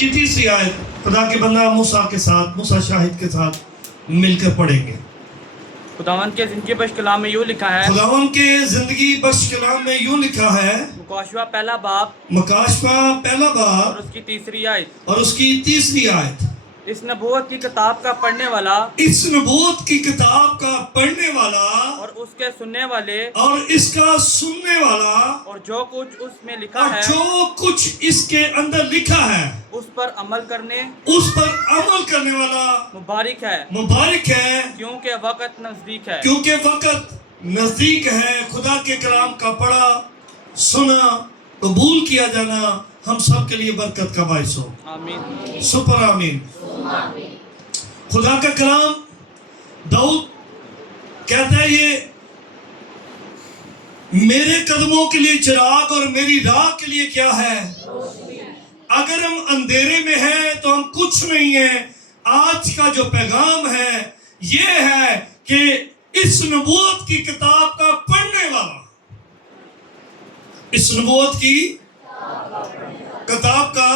उसकी तीसरी आयत खुदा के बंदा मूसा शाहिद के साथ मिलकर पढ़ेंगे। खुदावंद के जिंदगी बख्श कलाम में यूँ लिखा है, खुदावन के जिंदगी बख्श कलाम में यूं लिखा है, मुकाशवा पहला बाब मकाशवा पहला और बाब उसकी तीसरी आयत। और उसकी तीसरी आयत। इस नबूवत की किताब का पढ़ने वाला इस नबूवत की किताब का पढ़ने वाला और उसके सुनने वाले और इसका सुनने वाला और जो कुछ उसमें लिखा और है जो कुछ इसके अंदर लिखा है उस पर अमल करने उस पर अमल करने वाला मुबारक है, मुबारक है, क्योंकि वक्त नजदीक है। क्योंकि वक्त नजदीक है। खुदा के कलाम का पढ़ा, सुना, कबूल किया जाना हम सब के लिए बरकत का बाइस हो। आमीन। सुपर आमीन। खुदा का कलाम दाऊद कहता है, ये मेरे कदमों के लिए चिराग और मेरी राह के लिए क्या है। अगर हम अंधेरे में हैं तो हम कुछ नहीं है। आज का जो पैगाम है ये है कि इस नबूवत की किताब का पढ़ने वाला, इस नबूवत की किताब का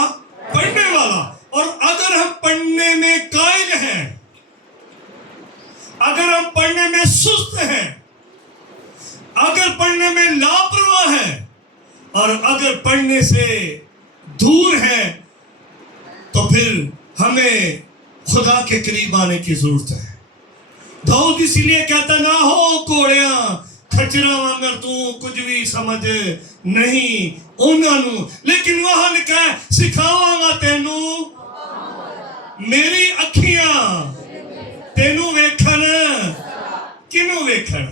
पढ़ने वाला, और अगर हम पढ़ने में कायल हैं, अगर हम पढ़ने में सुस्त हैं, अगर पढ़ने में लापरवाह हैं और अगर पढ़ने से दूर हैं, तो फिर हमें खुदा के करीब आने की जरूरत है। दाऊद इसीलिए कहता, ना हो कोड़िया खचरा वांगर तू कुछ भी समझ नहीं उन्होंने, लेकिन वहां लिखा है, सिखावांगा तेनू मेरी अखियां तेनू वेखन। किनू वेखन?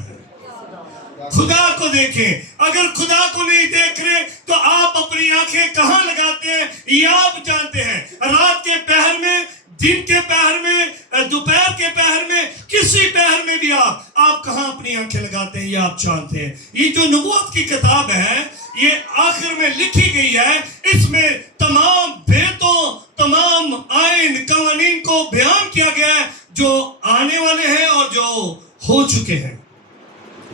खुदा को देखें। अगर खुदा को नहीं देख रहे तो आप अपनी आंखें कहां लगाते हैं ये आप जानते हैं। रात के पहर में, दिन के पहर में, दोपहर के पहर में, किसी पहर में भी आप कहां अपनी आंखें लगाते हैं ये आप जानते हैं। ये जो नबूवत की किताब है ये आखिर में लिखी गई है, इसमें तमाम भेदों, तमाम आइन कवानीन को बयान किया गया है जो आने वाले हैं और जो हो चुके हैं।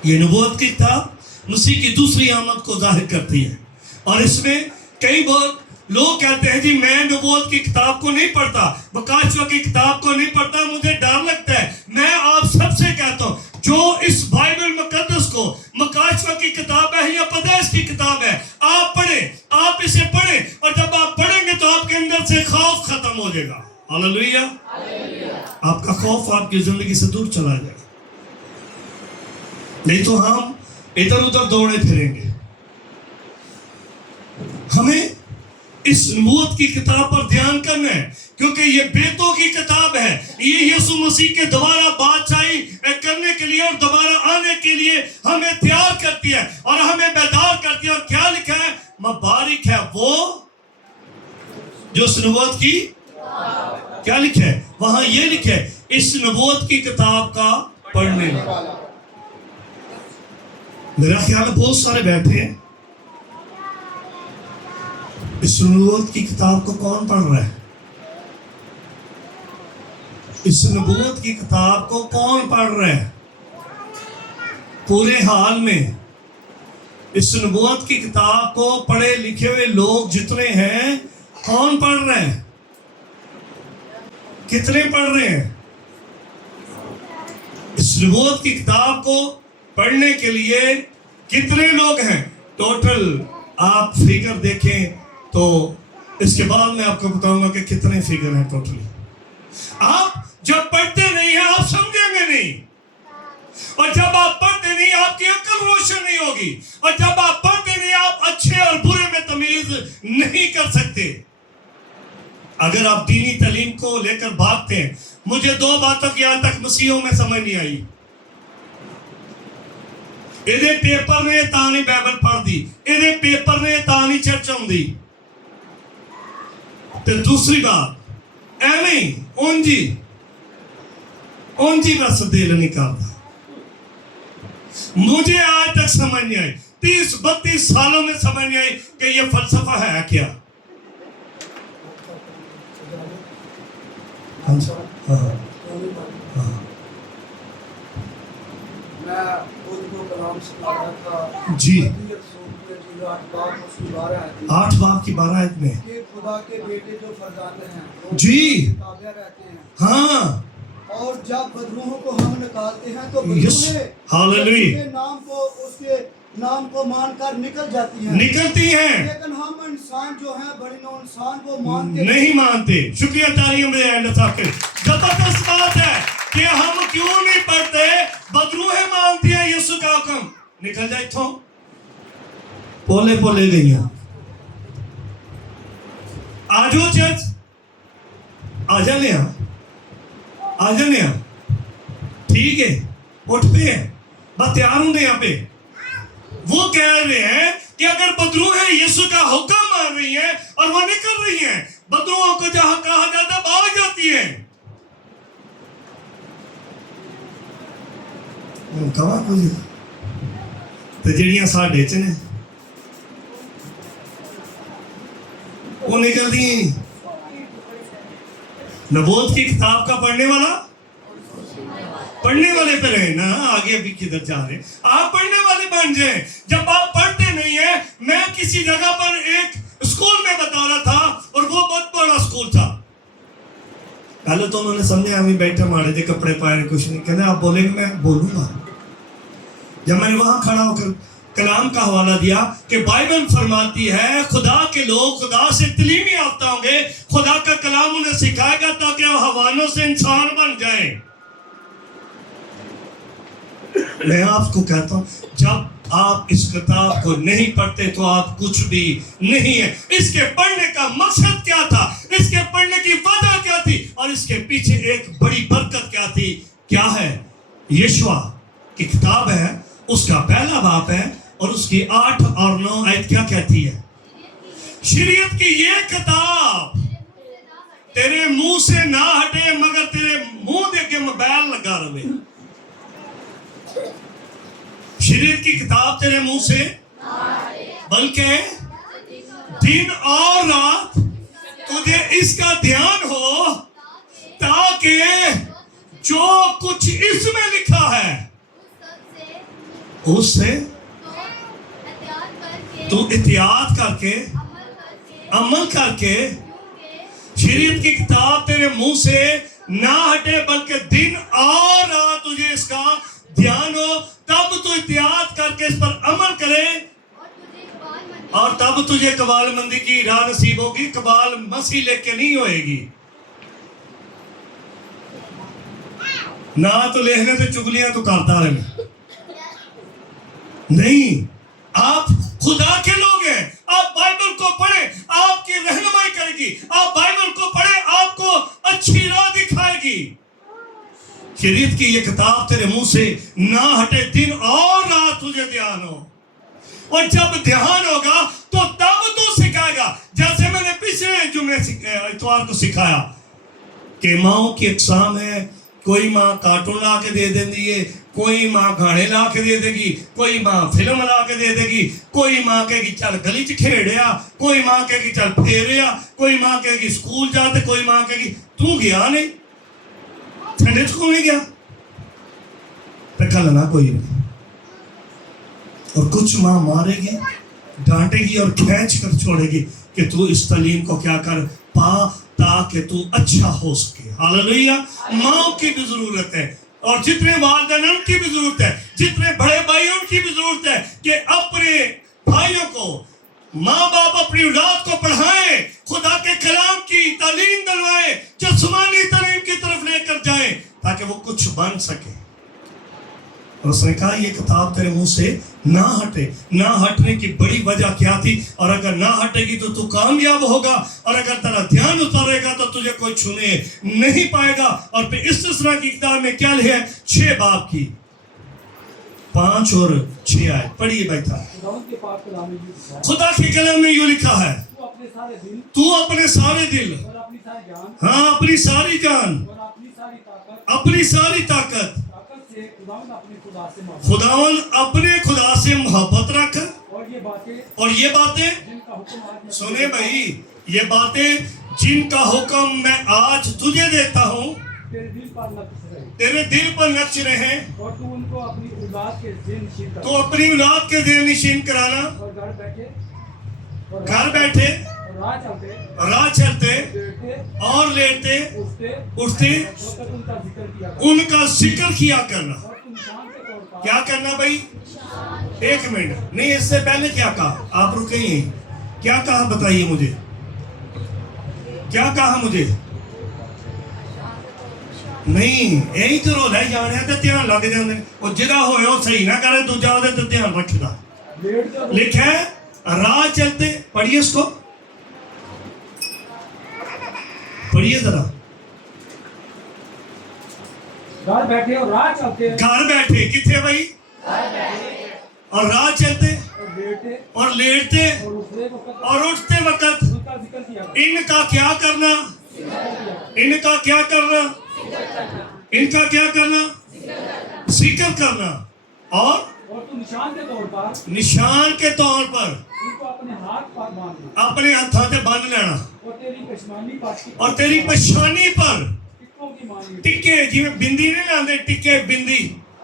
ये नबूवत की किताब मसीह की दूसरी आमद को जाहिर करती है। और इसमें कई बार लोग कहते हैं, जी मैं नबूवत की किताब को नहीं पढ़ता, मकाशवा की किताब को नहीं पढ़ता, मुझे डर लगता है। मैं आप सबसे कहता हूं, जो इस बाइबल मुकद्दस को, मकाशवा की किताब है या पदाइश की किताब है, आप पढ़ें, आप इसे पढ़ें, और जब आप पढ़ेंगे तो आपके अंदर से खौफ खत्म हो जाएगा। हालेलुया। आपका खौफ आपकी जिंदगी से दूर चला जाएगा, नहीं तो हम इधर उधर दौड़े फिरेंगे। हमें इस नबूवत की किताब पर ध्यान करना है, क्योंकि ये बेतों की किताब है। ये यीशु मसीह के दोबारा बादशाही करने के लिए और दोबारा आने के लिए हमें तैयार करती है और हमें बेदार करती है। और क्या लिखा है? मुबारक है वो जो इस नबूवत की, क्या लिखा है वहां? ये लिखा है, इस नबूवत की किताब का पढ़ने वाला। मेरा ख्याल है बहुत सारे बैठे हैं, इस नबूवत की किताब को कौन पढ़ रहा है? इस नबूवत की किताब को कौन पढ़ रहा है? पूरे हाल में इस नबूवत की किताब को पढ़े लिखे हुए लोग जितने हैं, कौन पढ़ रहे हैं? कितने पढ़ रहे हैं? इस नबूवत की किताब को पढ़ने के लिए कितने लोग हैं? टोटल आप फिगर देखें तो इसके बाद मैं आपको बताऊंगा कि कितने फिगर हैं टोटली। आप जब पढ़ते नहीं हैं आप समझेंगे नहीं, और जब आप पढ़ते नहीं आपकी अक्ल रोशन नहीं होगी, और जब आप पढ़ते नहीं आप अच्छे और बुरे में तमीज नहीं कर सकते। अगर आप दीनी तालीम को लेकर भागते हैं, मुझे दो बातों की आज तक मसीहों में समझ नहीं आई। ਇਹਦੇ पेपर ने ਤਾਂ नहीं बाइबल पढ़ दी, ਇਹਦੇ पेपर ने ਤਾਂ नहीं चर्च आउंदी। तो दूसरी बात एवं ओंजी बस दिल नहीं करता। मुझे आज तक समझ नहीं आई, 30-32 सालों में समझ नहीं आई कि ये फलसफा है क्या। जी जो 8 बाब उसकी 12 आती 8 बाब की 12 आयत में कि खुदा के बेटे जो फरजांद हैं वो जी ताबिया रहते हैं हाँ और जब बदरूहों को हम निकालते हैं तो यस हालेलुया उसके नाम को मानकर निकल जाती हैं निकलती हैं लेकिन हम इंसान जो हैं बड़ी नो इंसान को मान के नहीं मानते शुक्रिया तालियां मेरे एंड साहब के जबरदस्त बात है कि हम क्यों नहीं पढ़ते बदरूहें मानती हैं यीशु का हुक्म निकल जाए इथों पोले पोले गई आजो चर्च आ जाने ठीक है उठ पे है बस तैयार होंगे यहाँ पे वो कह रहे हैं कि अगर बदरूहें यीशु का हुक्म मान रही हैं और वो निकल रही हैं बदरूहों को जहां कहा जाता भाग जाती हैं कहा कुछ तो जड़ियां साढ़े च ने वो निकलती हैं नबूवत की किताब का पढ़ने वाले पे रहे ना आगे अभी किधर जा रहे आप पढ़ने वाले बन जाए जब आप पढ़ते नहीं है मैं किसी जगह पर एक स्कूल में बता रहा था और वो बहुत बड़ा स्कूल था पहले तो उन्होंने समझा अभी बैठे मारे थे कपड़े पाए कुछ नहीं कहते आप बोलेंगे मैं बोलूंगा जब मैंने वहां खड़ा होकर कलाम का हवाला दिया कि बाइबल फरमाती है खुदा के लोग खुदा से तालीम याफ्ता होंगे खुदा का कलाम उन्हें सिखाएगा ताकि वो हवालों से इंसान बन जाए मैं आपको कहता हूं जब आप इस किताब को नहीं पढ़ते तो आप कुछ भी नहीं है इसके पढ़ने का मकसद क्या था इसके पढ़ने की वजह क्या थी और इसके पीछे एक बड़ी बरकत क्या थी क्या है यशवा की किताब है उसका पहला बाप है और उसकी 8 और 9 आयत क्या कहती है शरीयत की ये किताब तेरे मुंह से ना हटे मगर तेरे मुंह देके मोबाइल लगा रहे शरीयत की किताब तेरे मुंह से बल्कि दिन और रात तुझे इसका ध्यान हो ताकि जो कुछ इसमें लिखा है उससे तू एहतियात करके अमल करके शरीयत की किताब तेरे मुंह से ना हटे बल्कि दिन और रात तुझे इसका ध्यान हो तब तू एहतियात करके इस पर अमल करे और तब तुझे कबालमंदी की राह नसीब होगी कबाल मसीह लेके नहीं होएगी ना तो लेखने से चुगलियां तो करता रहे नहीं आप खुदा के लोग हैं आप बाइबल को पढ़े आपकी रहनुमाई करेगी आप बाइबल को पढ़े आपको अच्छी राह दिखाएगी शरीयत की ये किताब तेरे मुंह से ना हटे दिन और रात तुझे ध्यान हो और जब ध्यान होगा तो तब तू सिखाएगा जैसे मैंने पिछले जुम्मे इतवार को सिखाया कि माओ की अकसाम है कोई माँ कार्टून ला के दे देती है कोई माँ गाने ला के दे देगी कोई माँ फिल्म ला के दे देगी कोई माँ कहेगी चल गली च खेड़िया कोई माँ कहेगी चल फेरिया कोई माँ कहेगी स्कूल जाते कोई माँ कहेगी तू गया नहीं संडे स्कूल नहीं गया तो कल ना कोई नहीं और कुछ माँ मारेगी डांटेगी और खींच कर छोड़ेगी कि तू इस तालीम को क्या कर पा ताकि तू अच्छा हो सके हालेलुया माँ की भी जरूरत है और जितने वालिदैन उनकी भी जरूरत है जितने बड़े भाई उनकी भी जरूरत है कि अपने भाइयों को माँ बाप अपनी औलाद को पढ़ाएं खुदा के कलाम की तालीम दिलवाएं जिस्मानी तालीम की तरफ लेकर जाएं ताकि वो कुछ बन सके और उसने कहा ये किताब तेरे मुंह से ना हटे ना हटने की बड़ी वजह क्या थी और अगर ना हटेगी तो तू कामयाब होगा और अगर तेरा ध्यान उतारेगा तो तुझे कोई छूने नहीं पाएगा और फिर इस तरह की किताब में क्या लिखा है 6 बाब की 5 और 6 आयत पढ़िए भाई था खुदा के कलाम में यूं लिखा है तू अपने सारे दिल हाँ अपनी सारी जान अपनी सारी ताकत खुदावन अपने खुदा से मोहब्बत रख और ये बातें सुने भाई ये बातें जिनका हुक्म मैं आज तुझे देता हूँ तेरे दिल पर नक्श रहे तेरे दिल पर नक्श रहे और तू उनको अपनी औलाद के ज़हन नशीन तो कर अपनी औलाद के ज़हन नशीन कराना और घर बैठे घर बैठे और राह चलते राह चलते लेटते और लेटते उठते उठते वक्त उनका जिक्र किया कर उनका जिक्र किया करना। और तुम शान के तौर पर क्या करना भाई? एक मिनट नहीं, इससे पहले क्या कहा? आप रुके ही, क्या कहा बताइए मुझे, क्या कहा मुझे? नहीं यही तो रोल है, जाने तो ध्यान लग जाते और जिदा होए वो सही ना करे दूजा ਉਹਦੇ ਤੇ ध्यान रखदा। लेटते और लिखा है राह चलते, पढ़िए उसको, पढ़िए जरा। घर बैठे और राह चलते घर बैठे किथे भाई? और राह चलते और लेटते और लेटते और उठते वक्त और उठते वक्त उनका जिक्र किया कर इनका क्या करना? इनका क्या करना? इनका क्या करना? जिक्र करना। और तू निशान के तौर पर निशान के तौर पर उनको अपने हाथ पर बांध ले अपने हथां ते बंद लेना और तेरी पशमानी पाटी और तेरी पछानी पर टिक्कों की मानी टिक्के, जिवें बिंदी नहीं लांदे टिक्के बिंदी,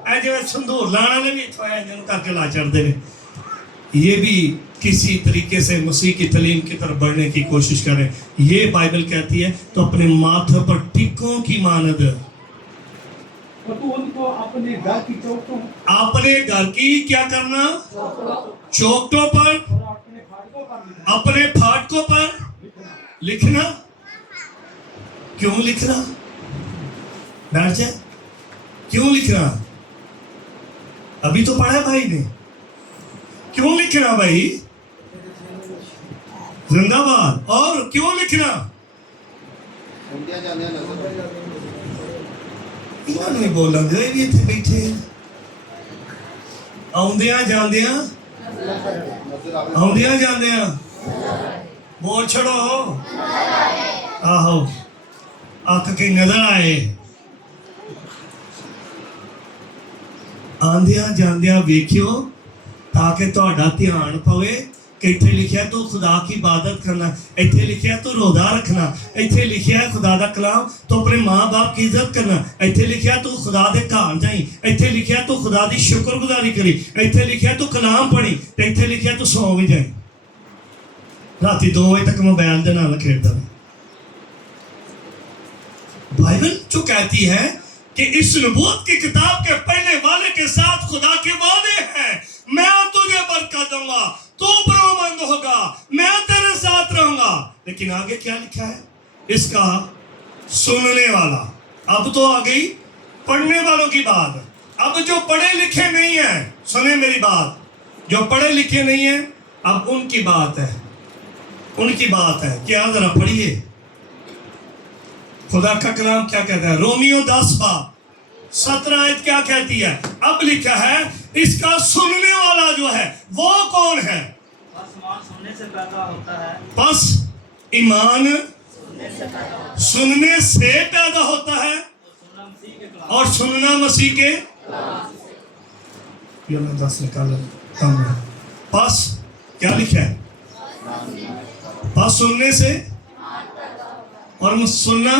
ऐ जिवें संदूर लाने वाले भी इत्थों आए जिन करके ला चढ़ते हैं, ये भी किसी तरीके से मसीह की तालीम की तरफ बढ़ने की कोशिश करें। ये बाइबल कहती है तो अपने माथे पर टिक्कों की मानद, और तू उनको अपने घर की चौकों अपने घर की क्या करना? चौखटों पर, और अपने फाटकों पर लिखना अपने फाटकों पर लिखना। क्यों लिखना? बैठ जा, क्यों लिखना? अभी तो पढ़ा भाई ने, क्यों लिखना भाई? जिंदाबाद। और क्यों लिखना? ਇਹਨਾਂ ਨੂੰ ਹੀ ਬੋਲਣ ਦਿਓ, ਇਹ ਵੀ ਇੱਥੇ ਬੈਠੇ ਆਉਂਦਿਆਂ ਜਾਂਦਿਆਂ ਆਉਂਦਿਆਂ ਜਾਂਦਿਆਂ ਬੋਲ ਛੜੋ ਆਹੋ ਅੱਖ ਕੇ ਨਜ਼ਰ ਆਏ ਆਉਂਦਿਆਂ ਜਾਂਦਿਆਂ ਵੇਖਿਓ ਤਾਂ ਕਿ ਤੁਹਾਡਾ ਧਿਆਨ ਪਵੇ कि इत्थे लिखिया तो खुदा की इबादत करना, इत्थे लिखिया तो रोज़ा रखना, इत्थे लिखिया है खुदा दा कलाम तो अपने माँ बाप की इज्जत करना, इत्थे लिखिया तो खुदा दे घर जाई, इत्थे लिखिया तो खुदा दी शुक्रगुजारी करी, इत्थे लिखिया तो कलाम पढ़ी, ते इत्थे लिखिया तो सौ भी जाए। राती 2 बजे तक मोबाइल दे नाल खेलता है। बाइबल जो कहती है कि इस नबूवत की किताब के पढ़ने वाले के साथ खुदा के वादे हैं, मैं तुझे बरकत दूंगा, तू बरोमंद होगा, मैं तेरे साथ रहूंगा। लेकिन आगे क्या लिखा है? इसका सुनने वाला। अब तो आ गई पढ़ने वालों की बात। अब जो पढ़े लिखे नहीं है, सुने मेरी बात, जो पढ़े लिखे नहीं है अब उनकी बात है, उनकी बात है। क्या जरा पढ़िए खुदा का कलाम क्या कहता है। रोमियो 10:17 आयत क्या कहती है? अब लिखा है इसका सुनने वाला जो है वो कौन है? आसमान सुनने से पैदा होता है, बस ईमान सुनने से पैदा होता है सुनना मसीह के कलाम और सुनना मसीह के। ये मैं 10 निकाल बस क्या लिखा है? बस सुनने से और सुनना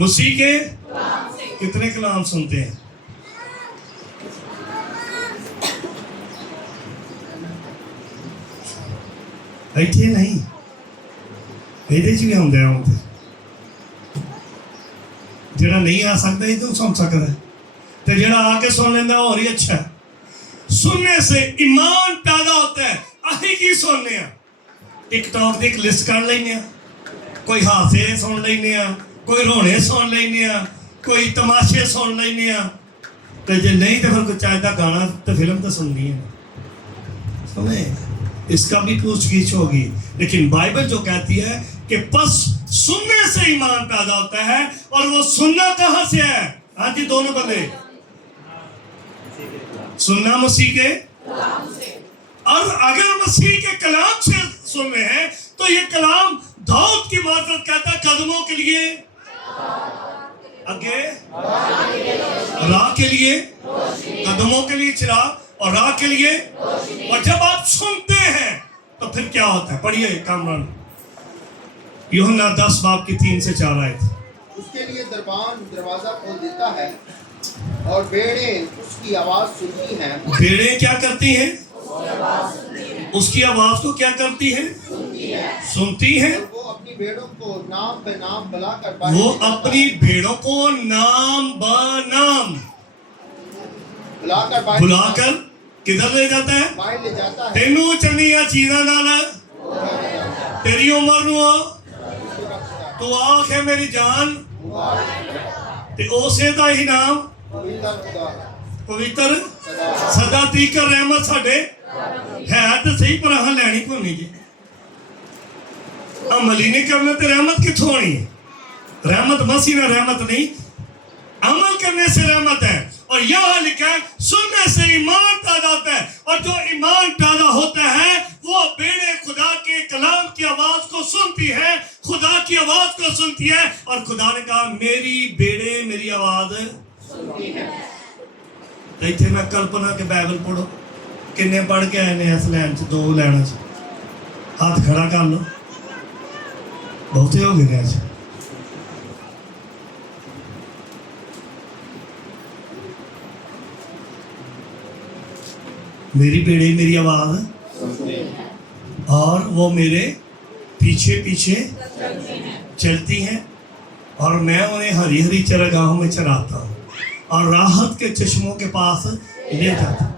मसीह के। कितने कलाम सुनते हैं? बैठे नहीं, ਇਹਦੇ 'ਚ ਵੀ ਆਉਂਦਾ ਆਉਂਦੇ ਜਿਹੜਾ ਨਹੀਂ ਆ ਸਕਦਾ ਇਹ ਤੋਂ ਸੁਣ ਸਕਦਾ ਤੇ ਜਿਹੜਾ ਆ ਕੇ ਸੁਣ ਲੈਂਦਾ ਹੋਰ ਹੀ अच्छा है। सुनने से ईमान पैदा होता है। ਅਸੀਂ ਕੀ ਸੁਣਨੇ ਆ? टिकटॉक ਦੀ ਇੱਕ ਲਿਸਟ ਕੱਢ ਲੈਨੇ ਆ, ਕੋਈ ਹਾਸੇ ਸੁਣ ਲੈਨੇ ਆ, ਕੋਈ ਰੋਣੇ ਸੁਣ ਲੈਨੇ ਆ, कोई तमाशे सुन लेने तो जे नहीं तो फिर कुछ चाहता गाना तो फिल्म तो सुननी है। सुने इसका भी पूछगिछ होगी। लेकिन बाइबल जो कहती है कि बस सुनने से ईमान पैदा होता है। और वो सुनना कहाँ से है? हाँ जी दोनों बंदे, सुनना मसीह के और अगर मसीह के कलाम से सुन रहे हैं तो ये कलाम दाऊद की मार्फत कहता कदमों के लिए आगे, राह के लिए, कदमों के लिए चिराग और राह के लिए। और जब आप सुनते हैं तो फिर क्या होता है? पढ़िए कामरान, यूहन्ना 10 बाब की 3 से 4 आयत। उसके लिए بیابان دروازہ کھول دیتا ہے اور بھیڑیں اس کی آواز سنتی ہیں. بھیڑیں کیا کرتی ہیں؟ اس کی آواز کو کیا کرتی ہیں؟ سنتی ہیں. اور وہ اپنی بھیڑوں کو نام بہ نام بلا کر وہ اپنی بھیڑوں کو نام بنام بلا کر کدھر لے جاتا ہے؟ باہر لے جاتا ہے. تینوں چنیا چیزاں نال تیری عمر نو تو آنکھ ہے میری جان تے اسے دا ہی نام پویتر سدا تیکر رحمت ساڈے ہے تے صحیح پر ہاں لینی کو نہیں جی. عمل ہی نہیں کرنا تے رحمت کتھوں آنی ہے؟ رحمت مسیح نہ رحمت نہیں، عمل کرنے سے رحمت ہے. اور یہاں لکھا ہے سننے سے ایمان تازہ ہوتا ہے، اور جو ایمان تازہ ہوتا ہے وہ بیڑے خدا کے کلام کی آواز کو سنتی ہے، خدا کی آواز کو سنتی ہے. اور خدا نے کہا میری بیڑے میری آواز سنتی ہے. تو اتنے میں کلپنا کے بائبل پڑھو کنے پڑھ کے آئے نے اس لین چ 2 لینوں چ ہاتھ کھڑا کر لو بہتے ہو گئے آج. میری بیڑے میری آواز اور وہ میرے پیچھے پیچھے چلتی ہیں اور میں انہیں ہری ہری چراگاہوں میں چراتا ہوں اور راحت کے چشموں کے پاس لے جاتا ہوں.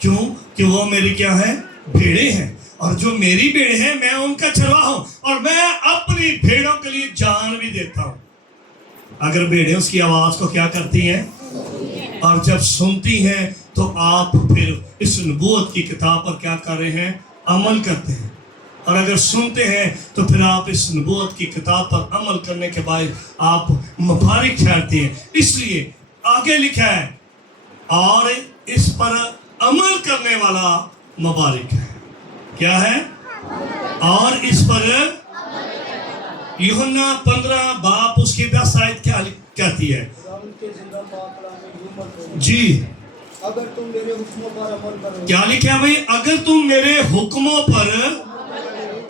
کیوں کہ وہ میری کیا ہے؟ بھیڑے ہیں. اور جو میری بھیڑے ہیں میں ان کا چرواہا ہوں اور میں اپنی بھیڑوں کے لیے جان بھی دیتا ہوں. اگر بھیڑیں اس کی آواز کو کیا کرتی ہیں اور جب سنتی ہیں تو آپ پھر اس نبوت کی کتاب پر کیا کر رہے ہیں؟ عمل کرتے ہیں. اور اگر سنتے ہیں تو پھر آپ اس نبوت کی کتاب پر عمل کرنے کے بعد آپ مبارک ٹھہرتے ہیں. اس لیے آگے لکھا ہے اور اس پر عمل کرنے والا مبارک ہے. کیا ہے؟ اور اس پر یوحنا 15 باب اس کی 10 آیت کیا کہتی ہے؟ جی اگر تم میرے حکموں پر عمل کرو کیا لکھا ہے بھائی؟ اگر تم میرے حکموں پر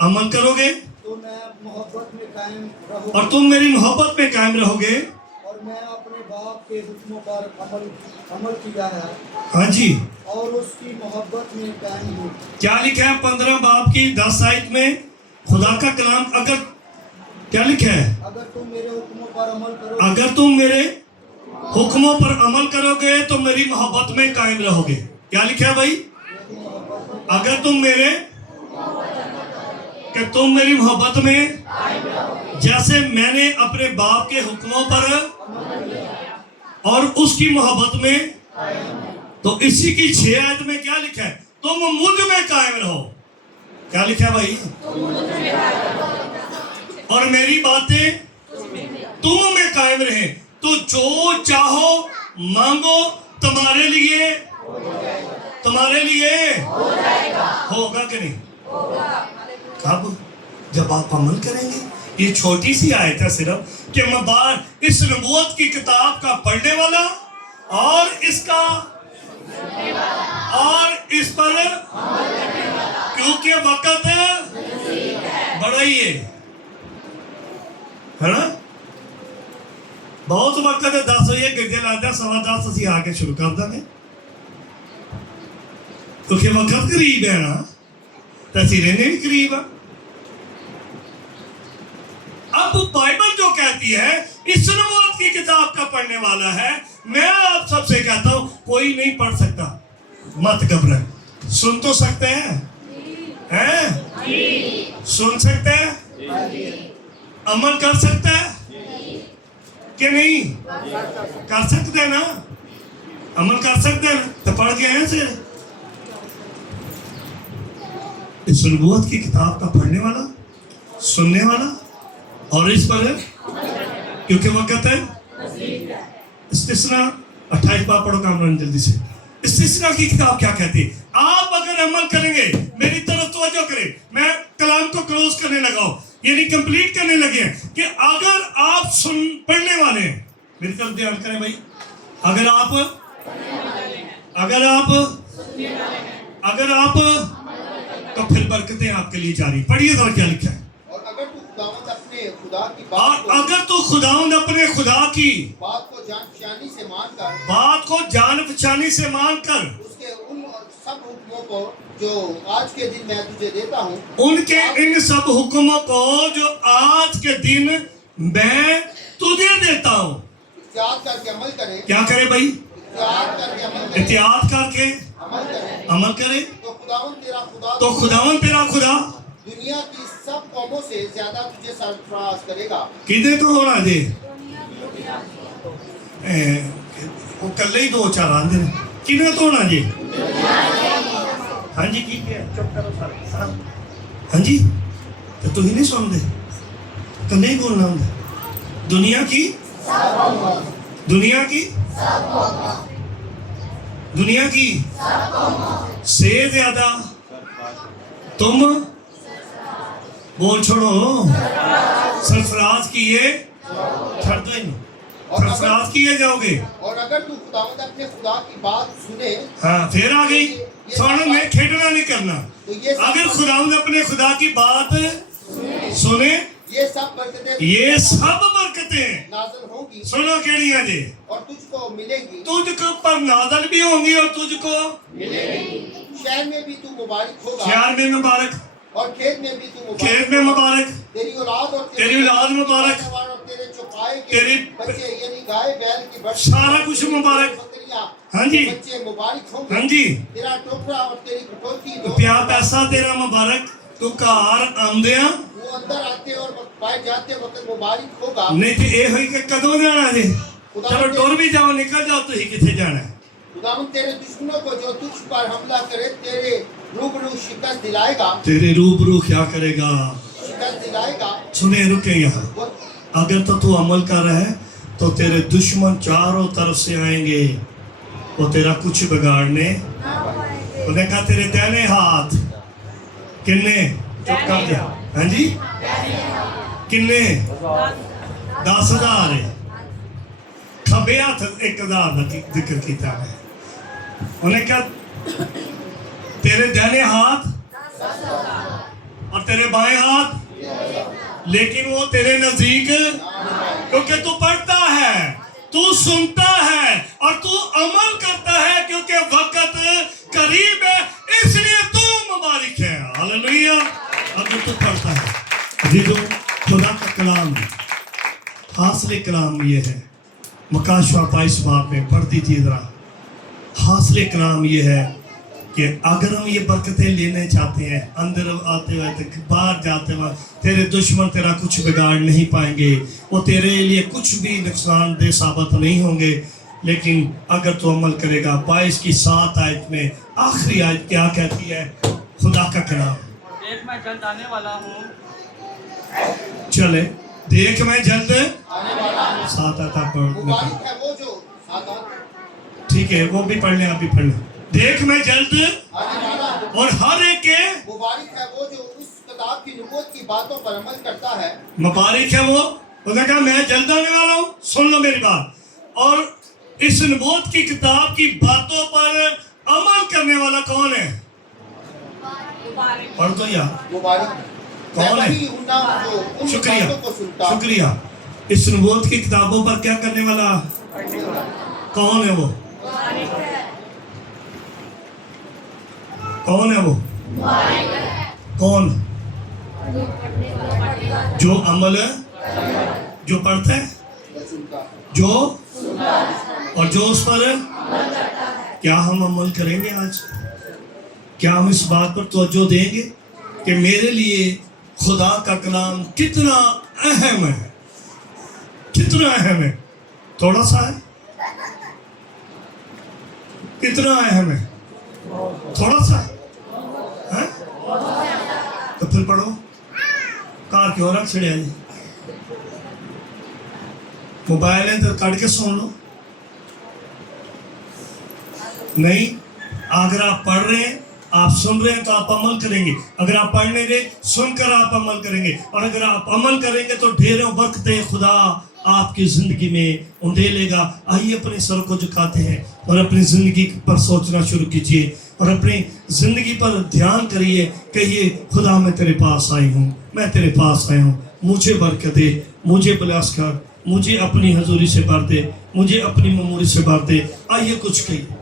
عمل کرو گے تو میں محبت میں قائم رہوں اور تم میری محبت میں قائم رہو گے اور میں اپنے باپ کے حکموں پر عمل کیا ہے ہاں جی اور اس کی محبت میں قائم ہوں. کیا لکھا ہے 15 باب کی 10 آیت میں خدا کا کلام؟ اگر کیا لکھا ہے؟ اگر تم میرے حکموں پر عمل کرو اگر تم میرے حکموں پر عمل کرو گے تو میری محبت میں قائم رہو گے. کیا لکھا ہے بھائی؟ اگر تم میرے کہ تم میری محبت میں جیسے میں نے اپنے باپ کے حکموں پر اور اس کی محبت میں تو اسی کی 6 آیت میں کیا لکھا ہے؟ تم مجھ میں قائم رہو. کیا لکھا ہے بھائی؟ اور میری باتیں تم میں قائم رہیں تو جو چاہو مانگو تمہارے لیے ہوگا کہ نہیں؟ کب؟ جب آپ عمل کریں گے. یہ چھوٹی سی آیت ہے صرف کہ میں اس نبوت کی کتاب کا پڑھنے والا اور اس کا اور اس پر کیونکہ وقت بڑا ہی ہے نا. بہت وقت ہے 10 بجے گرجے لاتے ہیں 10:15 اسی آ کے شروع کر دیں کیونکہ وقت قریب ہے نا تحصیلیں بھی قریب ہے. اب بائبل جو کہتی ہے اس نبوت کی کتاب کا پڑھنے والا ہے. میں آپ سب سے کہتا ہوں کوئی نہیں پڑھ سکتا مت گھبرائیں. سن تو سکتے ہیں سن سکتے ہیں عمل کر سکتے ہیں کہ نہیں کر سکتے ہیں نا عمل کر سکتے ہیں تو پڑھ کے ہیں سے اس نبوت کی کتاب کا پڑھنے والا سننے والا اور اس پر کیونکہ وقت ہے. استثناء 28 باب پڑھو کامران جلدی سے. استثناء کی کتاب کیا کہتی ہے؟ آپ اگر عمل کریں گے میری طرف توجہ کریں. میں کلام کو کلوز کرنے لگا ہوں یعنی کمپلیٹ کرنے لگے ہیں کہ اگر آپ پڑھنے والے ہیں میری طرف دھیان کریں بھائی. اگر آپ تو پھر برکتیں آپ کے لیے جاری. پڑھیے ذرا کیا لکھا ہے. اور اگر تو خداوند اپنے अपने खुदा की और अगर तू खुदावंद अपने खुदा की बात को जान पहचानी से मानकर बात को जान पहचानी से मान कर उसके उन सब हुक्मों को जो आज के दिन मैं तुझे देता हूँ उनके इन सब हुक्मों को जो आज के दिन मैं तुझे देता हूँ इख्तियार करके अमल करे क्या करे भाई इख्तियार करके अमल करे एहतियात करके अमल करे तो खुदावन तेरा खुदा दुनिया की सब कौमों से ज्यादा तुझे सरफराज करेगा किदे तो होना जे वो कल ही दो चार आंदे ने किदे तो होना जे हाँ जी की चुप करो सारे हाँ जी तो तुम ही नहीं सुनते तो नहीं बोलना होंगे दुनिया की दुनिया की से ज्यादा तुम बोल छोड़ो सरफराज किए छड़ दो इन्हें सरफराज किए जाओगे और अगर तू खुदावंद अपने खुदा की बात सुने हाँ फिर आ गई सुन में खेडना नहीं करना तो ये अगर खुदावंद अपने खुदा की बात सुने ये सब बरकतें नाज़िल होंगी सुनो केड़ियां जी और तुझको मिलेंगी तुझको पर नाज़िल भी होंगी और तुझको मिलेंगी शहर में भी तू मुबारक होगा शहर में मुबारक और खेत में भी तू मुबारक खेत में मुबारक तेरी औलाद और तेरी औलाद मुबारक और तेरे चौपाए के तेरी बच्चे यानी गाय बैल की बच्चे सारा कुछ मुबारक बकरियां हाँ जी बच्चे मुबारक होंगे हाँ जी तेरा टोकरा और तेरी कटोती प्या पैसा तेरा मुबारक तू घर आंदिया वो अंदर आते और बाहर जाते वक्त मुबारक होगा नहीं तो ये हुई कि कदों जाना जी चलो टुर भी जाओ निकल जाओ तो ही किथे जाना है खुदावंद तेरे दुश्मनों को जो तुझ पर हमला करे तेरे रूबरू शिकस्त दिलाएगा तेरे रूबरू क्या करेगा शिकस्त दिलाएगा सुने रुके यहाँ अगर तो तू अमल कर रहा है तो तेरे दुश्मन चारों तरफ से आएंगे वो तेरा कुछ बिगाड़ने उन्हें कहा तेरे दाहिने हाथ किन्ने चुप कर जा हाँ जी किन्ने 10,000 है खबे हाथ 1,000 का जिक्र किया है उन्हें कहा तेरे दाहिने हाथ और तेरे बाएं हाथ लेकिन वो तेरे नजदीक क्योंकि तू पढ़ता है तू सुनता है और तू अमल करता है क्योंकि वक्त करीब है इसलिए तू मुबारक है हालेलुया अगर तू पढ़ता है ये जो खुदा का कलाम हासिल कलाम ये है मकाशवा 22 बाब में पढ़ दीजिए जरा हासिल कलाम ये है कि अगर हम ये बरकतें लेने चाहते हैं अंदर आते हुए तक बाहर जाते हुए तेरे दुश्मन तेरा कुछ बिगाड़ नहीं पाएंगे वो तेरे लिए कुछ भी नुकसानदेह साबित नहीं होंगे लेकिन अगर तू अमल करेगा 22 की 7 आयत में आखिरी आयत क्या कहती है खुदा का कलाम देख मैं जल्द आने वाला हूँ चले देख मैं जल्द आने वाला हूँ 7 आता पढ़ मुबारक है वो जो सादा ठीक है वो भी पढ़ लें आप भी पढ़ लें देख मैं जल्द आने वाला हूँ और हर एक के मुबारक है वो जो उस किताब की नबूवत की बातों पर अमल करता है मुबारक है वो उसने कहा मैं जल्द आने वाला हूँ सुन लो मेरी बात और इस नबूवत की किताब की बातों पर अमल करने वाला कौन है पढ़ दो यार मुबारक कौन है? वही हूँ ना जो उन शुक्रिया बातों को सुनता शुक्रिया इस नबूवत की किताबों पर क्या करने वाला कौन है वो कौन है वो कौन जो अमल जो पढ़ता है सुनता जो और जो उस पर क्या हम अमल करेंगे आज क्या हम इस बात पर तवज्जो देंगे कि मेरे लिए खुदा का कलाम कितना अहम है कितना अहम है थोड़ा सा है कितना अहम है थोड़ा सा है तो फिर पढ़ो कार क्यों रख छड़िया जी मोबाइल है तो कट के सुन लो नहीं अगर आप पढ़ रहे हैं आप सुन रहे हैं तो आप अमल करेंगे अगर आप पढ़ नहीं रहे सुनकर आप अमल करेंगे और अगर आप अमल करेंगे तो ढेरों बरकतें खुदा आपकी जिंदगी में उंडेलेगा आइए अपने सर को झुकाते हैं और अपनी जिंदगी पर सोचना शुरू कीजिए और अपनी जिंदगी पर ध्यान करिए कहिए खुदा मैं तेरे पास आई हूँ मैं तेरे पास आया हूँ مجھے برکت دے، مجھے بلاس کر، مجھے اپنی حضوری سے بھر دے، مجھے اپنی معموری سے بھر دے. آئیے کچھ کہیے.